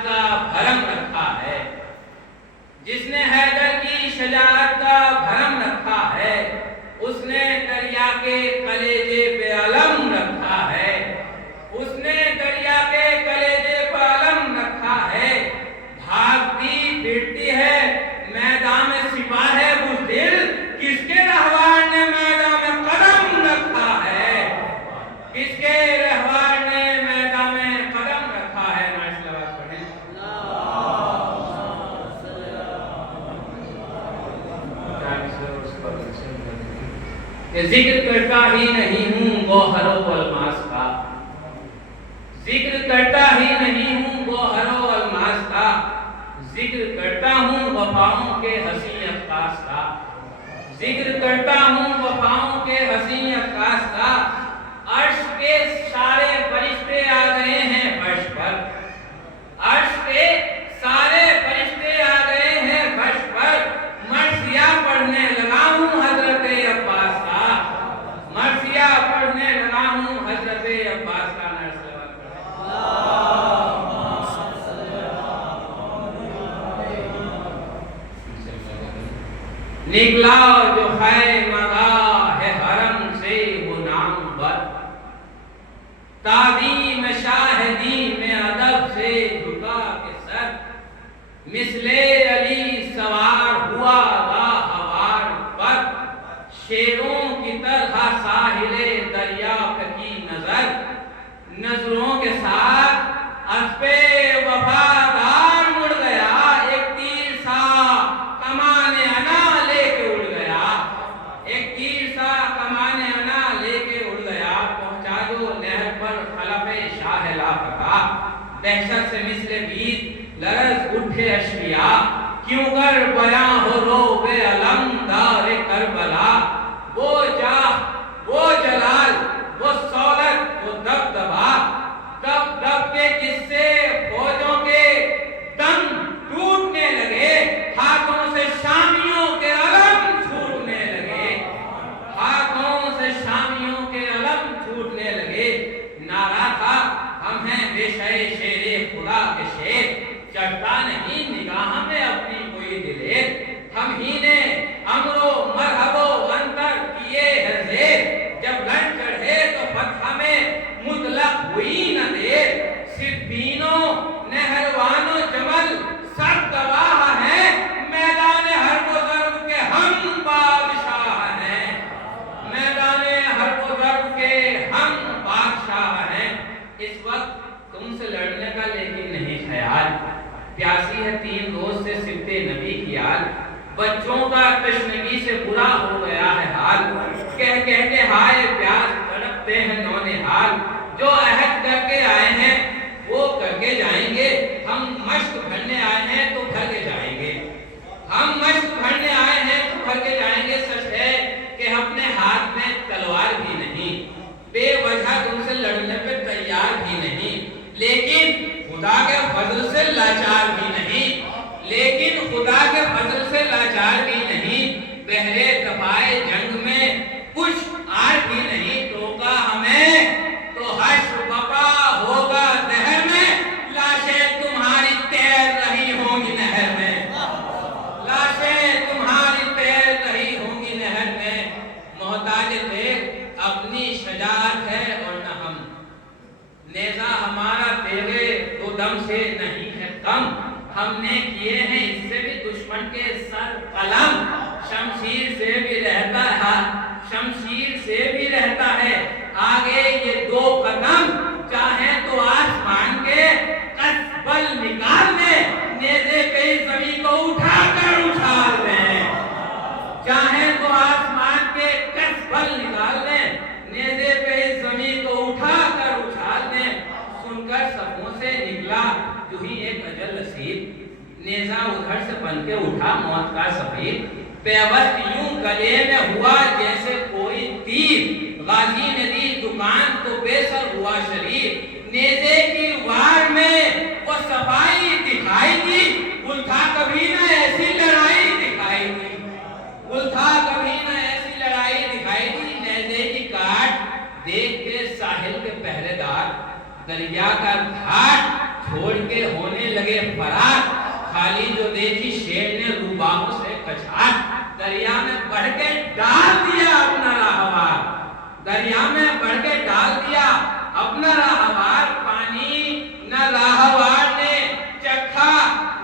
شجاعت کا بھرم رکھا ہے، جس نے حیدر کی شجاعت کا بھرم رکھا ہے، اس نے دریا کے کلیجے پہ علم رکھا ہے، اس نے دریا کے کلیجے پہ علم رکھا ہے۔ بھاگتی پھرتی ہے میدان میں سپاہ ہے بزدل، کس کے رہوار نے میدان میں قدم رکھا ہے، کس کے رہوار نے میدان میں قدم رکھا ہے۔ نعت صلوات پڑھیں۔ کہ ذکر کرتا ہی نہیں ہوں گوہر و الماس کا، ذکر کرتا ہی نہیں ہوں گوہر و الماس کا، ذکر کرتا ہوں وفاؤں کے حسین عکاس کا، ذکر کرتا ہوں وفاؤں کے حسین عکاس کا۔ عرش کے سارے فرشتے آ گئے ہیں فرش پر، عرش کے سارے فرشتے آ گئے ہیں فرش پر، مرثیہ پڑھنے لگا ہوں حضرت عباس کا، مرثیہ پڑھنے لگا ہوں حضرت عباس کا۔ نکلا جو خیمگاہ حرم سے وہ نام بر، تعظیم شاہدین میں ادب سے جھکا کے سر، مثل علی سوار ہوا راہوار پر، شیروں کی طرح ساحل دریا کی نظر، نظروں کے ساتھ اسب وفادار مڑ گیا، ایک تیر سا کمان انا لے کے اڑ گیا، ایک تیر سا کمان انا لے کے اڑ گیا، پہنچا جو نہر پر خلف شاہ لاپتہ، دہشت سے مثل بید لرز اٹھے اشقیا، کیوں کر بیاں ہو رو بے علمدار کربلا، وہ جاہ وہ جلال وہ سولت وہ دبدبا، دب دب کے جس سے فوجوں کے دم ٹوٹنے لگے، ہاتھوں سے شامیوں کے علم چھوٹنے لگے، ہاتھوں سے شامیوں کے علم چھوٹنے لگے۔ نعرہ تھا ہم ہیں بے شے شیر خدا کے شیر، چڑھتا نہیں نگاہ میں اپنی کوئی دلیر، ہم ہی نے امر و مرحب و انتر کیے ہے زیر، جب لن چڑھے تو فتح میں مطلق ہوئی نہ دیر، صفینوں نہروان و جمل سب گواہ ہیں، میدان حرب و ضرب کے ہم بادشاہ ہیں، میدان حرب و ضرب کے ہم بادشاہ ہیں۔ اس وقت تم سے لڑنے کا لیکن نہیں خیال، پیاسی ہے 3 روز سے سبت نبی کی آل، بچوں کا تشنگی سے برا ہو گیا ہے حال، کہہ کہہ کے ہائے پیاس تڑپتے ہیں نونہال، جو عہد کر کے آئے ہیں وہ کر کے جائیں گے، ہم مشق بھرنے آئے ہیں تو بھر کے جائیں گے، ہم مشق بھرنے آئے ہیں تو بھر کے جائیں گے۔ سچ ہے کہ اپنے ہاتھ میں تلوار بھی نہیں، بے وجہ تم سے لڑنے پہ تیار بھی نہیں، لیکن خدا کے فضل سے لاچار بھی نہیں، لیکن خدا کے فضل سے لاچار بھی نہیں، بہرے دفاعِ جنگ میں کچھ آر بھی نہیں، ٹوکا ہمیں تو حشر بپا ہوگا دہر میں، لاشیں تمہاری تیر رہی ہوں گی نہر میں، لاشیں تمہاری تیر رہی ہوں گی نہر میں۔ محتاج دیکھ اپنی شجاعت ہے اور نہ ہم، نیزہ ہمارا تیرے دو دم سے نہیں ہے کم، ہم نے کیے ہیں اس سے بھی دشمن کے سر قلم، شمشیر سے بھی رہتا ہے، شمشیر سے بھی رہتا ہے آگے یہ 2 قدم، چاہیں تو آسمان کے قصبل نکال دیں، نیزے پہ زمین کو اٹھا کر اچھال دیں، چاہیں تو آسمان کے قصبل نکال دیں، نیزے پہ زمین کو اٹھا کر اچھال دیں۔ سن کر صفوں سے نکلا جو ہی ایک اجل نصیب، نیزہ ادھر سے بن کے اٹھا موت کا سفیر، پیوست یوں گلے میں ہوا جیسے کوئی تیر، غازی نے دی دکان تو بے سر ہوا شریف، نیزے کی وار میں وہ صفائی دکھائی دی، گل تھا کبھی نہ ایسی لڑائی دکھائی دی، گل تھا کبھی نہ ایسی لڑائی دکھائی دی۔ نیزے کی کاٹ دیکھ کے ساحل کے پہرے دار، دریا کا گھاٹ چھوڑ کے ہونے لگے فرار، خالی جو دیکھی شیر نے روباہوں سے کچھاڑ، دریا میں بڑھ کے ڈال دیا اپنا راہوار، دریا میں بڑھ کے ڈال دیا اپنا راہوار، پانی نہ راہوار نے چکھا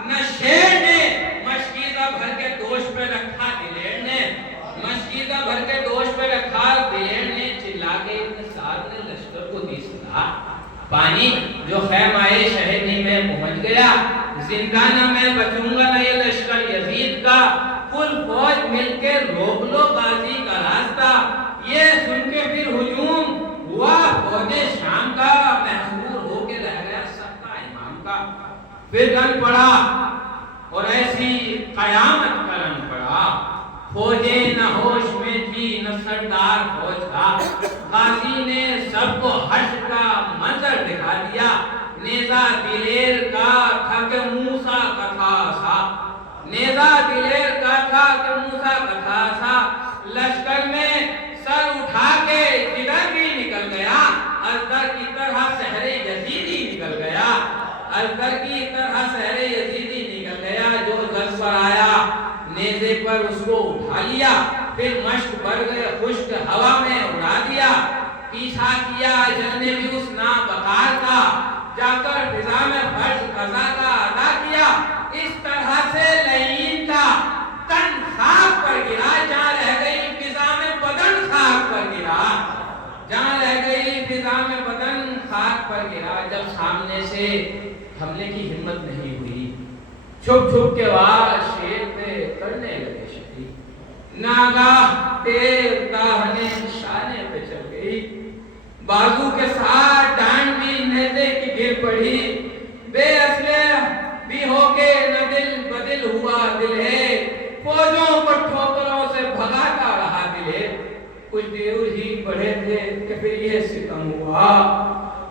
نہ شیر نے، مشکیزہ بھر کے دوش پہ رکھا دلیر نے، مشکیزہ بھر کے دوش پہ رکھا دلیر نے، چلا کے ابن سعد نے لشکر کو دی صلاح، پانی جو خیمہ شہنی میں پہنچ گیا، زندہ نہ میں بچوں گا نہ یہ لشکر یزید کا، کل فوج مل کے روک لو غازی کا راستہ، یہ سن کے پھر ہجوم ہوا فوج شام کا، محصور ہو کے رہ گیا سب کا امام کا، پھر رن پڑا اور ایسی قیامت کا رن پڑا، فوجیں نہ ہوش میں تھی نہ سردار فوج تھا، غازی نے سب کو حشر کا منظر دکھا دیا، نیزہ دلیر کا تھا کہ موسیٰ کا تھا سا، نیزہ دلیر کا تھا کہ موسیٰ کا تھا سا، لشکر میں سر اٹھا کے جدھر بھی نکل گیا، ازدر کی طرح سحر یزیدی نکل گیا، ازدر کی طرح سحر یزیدی نکل گیا، جو زد پر آیا نیزے پر اس کو اٹھا لیا، پھر مشک بھر گئے خشک ہوا میں اڑا دیا، پیچھا کیا اجل نے بھی اس نابکار کا، جا کر فضا میں فرض قضا کا ادا کیا، اس طرح سے لعین کا تن خاک پر گرا، جہاں رہ گئی فضا میں بدن خاک پر گرا، جہاں رہ گئی فضا میں بدن خاک پر گرا، جب سامنے سے حملے کی ہمت نہیں ہوئی، چھپ چھپ کے وار شیر پہ کرنے لگے شہید، ناگاہ تیر داہنے شانے پہ چل گئی، بازو کے ساتھ ڈانڈ بھی نیزے کی گر پڑی، بے اسلحہ بھی ہو کے نہ دل بدل ہوا دل ہے، فوجوں پر ٹھوکروں سے بھگاتا رہا دل ہے، کچھ دیر ہی پڑھے تھے کہ پھر یہ ستم ہوا،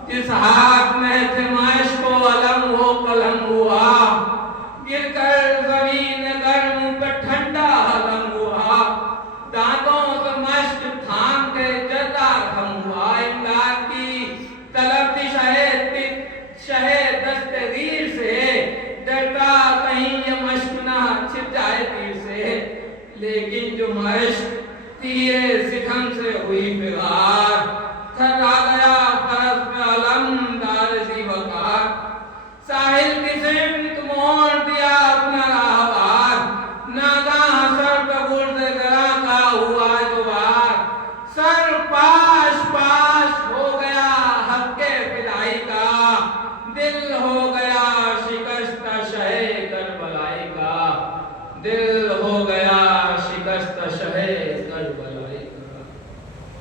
جس ہاتھ میں تھے معاش کو علم وہ قلم ہوا، گر کر زمین گرم پہ ٹھنڈا علم ہوا، دانتوں سے مشک تھام کے جلدا رحم ہوا، امداد کی طلب تھی شہد دستگیر سے، ڈرتا کہیں یہ مشک نہ چھپ جائے تیر سے، لیکن جو مشک تیرے ستم سے ہوئی فرار، تھرا گیا فرس میں علمدار سی وقار، ساحل کی سمت موڑ دیا اپنا راہوار، ناگاہ سر پہ گرد گرا کا ہوا جوار، سر پا